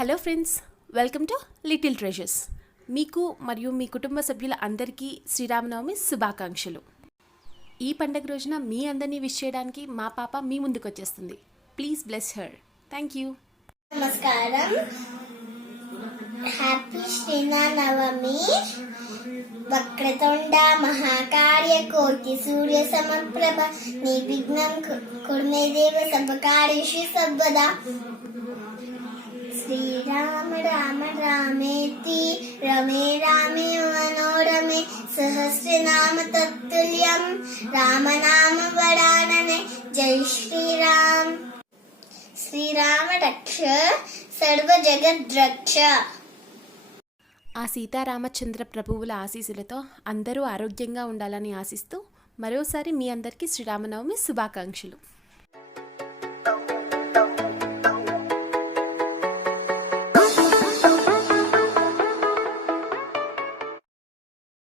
Hello friends welcome to little treasures. మీకు మరియు మీ కుటుంబ సభ్యుల అందరికీ శ్రీరామనవమి శుభాకాంక్షలు. ఈ పండగ రోజున మీ అందరినీ విష్ చేయడానికి మా పాప మీ ముందుకు వచ్చేస్తుంది. Please bless her thank you నమస్కారం. హ్యాపీ శ్రీనానవమి వక్రతుండ మహాకార్య కోటి సూర్య సమప్రభ నిర్విఘ్నం కుర్మే దేవ సర్వకార్యేషు సర్వదా. శ్రీరామ రామ రామేతి రమే రామే మనోరమే సహస్రనామ తత్తుల్యం రామనామ వరాననే జై శ్రీరామ్ శ్రీరామ రక్ష సర్వ జగద్రక్ష ఆ సీతారామచంద్ర ప్రభువుల ఆశీస్సులతో అందరూ ఆరోగ్యంగా ఉండాలని ఆశిస్తూ మరోసారి మీ అందరికీ శ్రీరామనవమి శుభాకాంక్షలు.